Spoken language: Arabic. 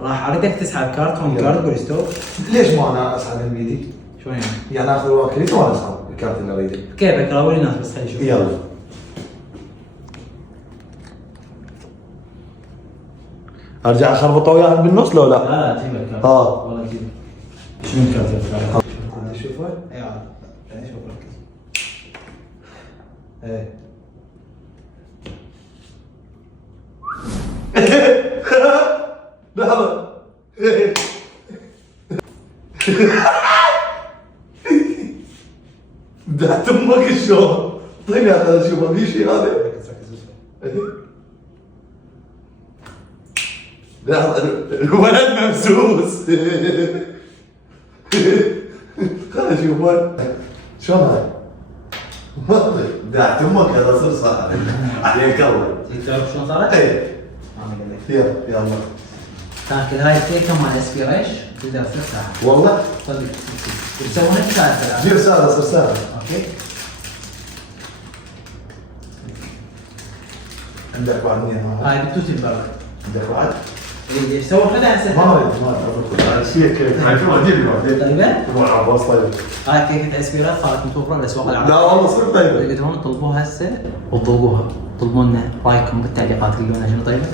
راح اريدك تسحب كارت هون كارت قول ستوب. ليش ما انا اسحب من بيدي؟ شلون يعني؟ يعني اخذ ورقه كريت وانا اسحب الكارت اللي اريده. كيفك راوي الناس بس خلي يشوف. يلا. ارجع اخربطه وياهم بالنص لو لا؟ لا جيب الكارت. والله جيب. شنو الكارت يا هذا شوفه؟ اي عاد. يعني شوف ركز. ايه. لحظة. دعت امك شلون؟ طيب يا اخي اشوفه في شيء هذا؟ ركز ركز. لحظة الولد ممسوس. خل اشوفه. شلون هاي؟ دعت امك هذا صرصار عليك الله. تعرف شلون صارت؟ ايه. انا اقول لك. يلا. تاكل هاي الكيكه مال اسبيريش تقدر تصير ساعه. والله؟ صدق. يسوونها بساعه. جيب سالة صرصار. اوكي. عندك بعد مين؟ هاي بالتوتي البرد. عندك بعد؟ اي يسوون خذها هسه. ما اريد هذا شيء كيف طيبه؟ روح عباس طيب. هاي كيكه اسبيريش صارت متوفره بالاسواق العربيه. لا والله صدق طيبه. تقدرون تطلبوها هسه وتذوقوها. طلبوا لنا رايكم بالتعليقات قولوا لنا شنو طيبه.